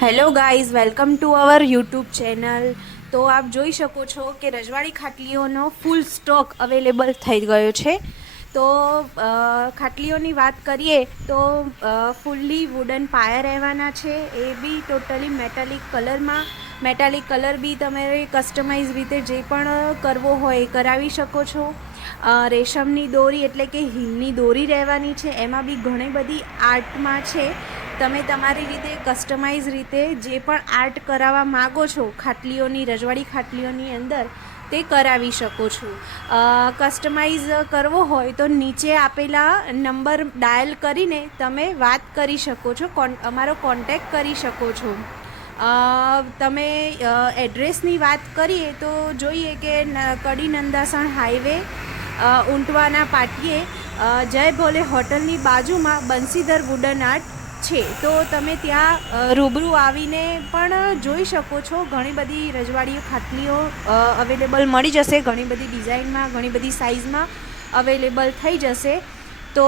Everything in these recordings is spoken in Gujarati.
Hello guys, welcome to our YouTube channel. તો આપ જોઈ શકો છો કે રજવાડી ખાટલીઓનો ફૂલ સ્ટોક અવેલેબલ થઈ ગયો છે. તો ખાટલીઓની વાત કરીએ તો ફૂલ્લી વુડન પાયા રહેવાના છે, એ બી ટોટલી મેટાલિક કલર બી તમે કસ્ટમાઇઝ રીતે જે પણ કરવો હોય એ કરાવી શકો છો. રેશમની દોરી એટલે કે હિલની દોરી રહેવાની છે, એમાં બી ઘણી બધી આર્ટમાં છે. તમે તમારી રીતે કસ્ટમાઇઝ રીતે જે પણ આર્ટ કરાવવા માગો છો રજવાડી ખાટલીઓની અંદર તે કરાવી શકો છો. કસ્ટમાઇઝ કરવો હોય તો નીચે આપેલા નંબર ડાયલ કરીને તમે વાત કરી શકો છો, અમારો કોન્ટેક કરી શકો છો. તમે એડ્રેસની વાત કરીએ તો જોઈએ કે કડી નંદાસણ હાઈવે, ઊંટવાના પાટીએ, જય ભોલે હોટલની બાજુમાં બંસીધર વુડન આર્ટ છે. તો તમે ત્યાં રૂબરૂ આવીને પણ જોઈ શકો છો. ઘણી બધી રજવાડી ખાટલીઓ અવેલેબલ મળી જશે, ઘણી બધી ડિઝાઇનમાં, ઘણી બધી સાઇઝમાં અવેલેબલ થઈ જશે. તો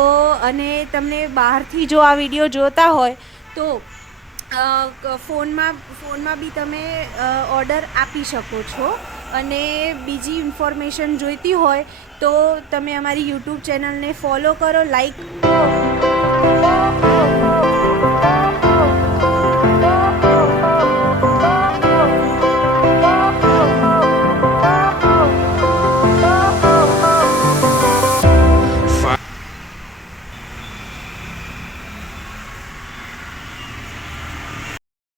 અને તમને બહારથી જો આ વિડીયો જોતા હોય તો ફોનમાં બી તમે ઓર્ડર આપી શકો છો. અને બીજી ઇન્ફોર્મેશન જોઈતી હોય તો તમે અમારી યુટ્યુબ ચેનલને ફોલો કરો, લાઈક કરો.